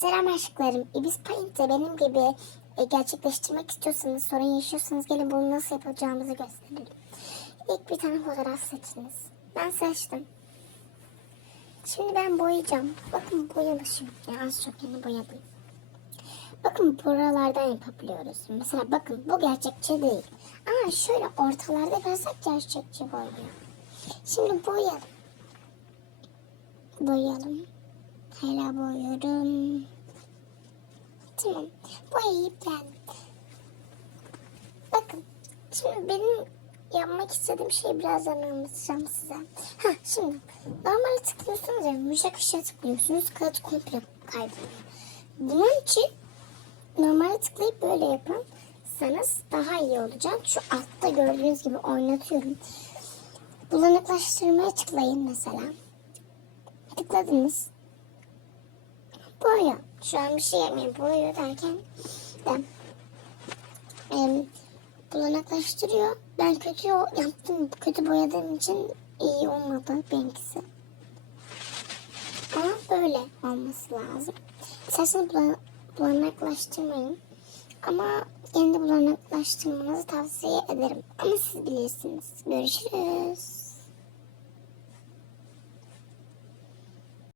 Selam aşklarım. Ibis Paint'te benim gibi e, gerçekleştirmek istiyorsanız, sorun yaşıyorsanız gelin bunu nasıl yapacağımızı gösterelim. İlk bir tane fotoğraf seçiniz. Ben seçtim. Şimdi ben boyayacağım. Bakın boyamışım. Ya az çok yeni boyadım. Bakın buralardan yapabiliyoruz. Mesela bakın bu gerçekçi değil. Ama şöyle ortalarda yaparsak gerçekçi boyuyor. Şimdi boyayalım. Boyayalım. Hala boyuyorum. Tamam. Boyayıp geldim. Bakın. Şimdi benim yapmak istediğim şeyi birazdan anlatacağım size. Ha şimdi normal tıklıyorsunuz ya yumuşak ışığa tıklıyorsunuz. Kağıt komple kayboluyor. Bunun için normal tıklayıp böyle yaparsanız daha iyi olacak. Şu altta gördüğünüz gibi oynatıyorum. Bulanıklaştırmaya tıklayın mesela. Tıkladınız. Boya. Şu an bir şey yapmayayım. Boya derken de em, bulanıklaştırıyor. Ben kötü yaptım. Kötü boyadığım için iyi olmadı benimkisi. Ama böyle olması lazım. İsterseniz bulan- bulanıklaştırmayın. Ama kendi bulanıklaştırmanızı tavsiye ederim. Ama siz bilirsiniz. Görüşürüz.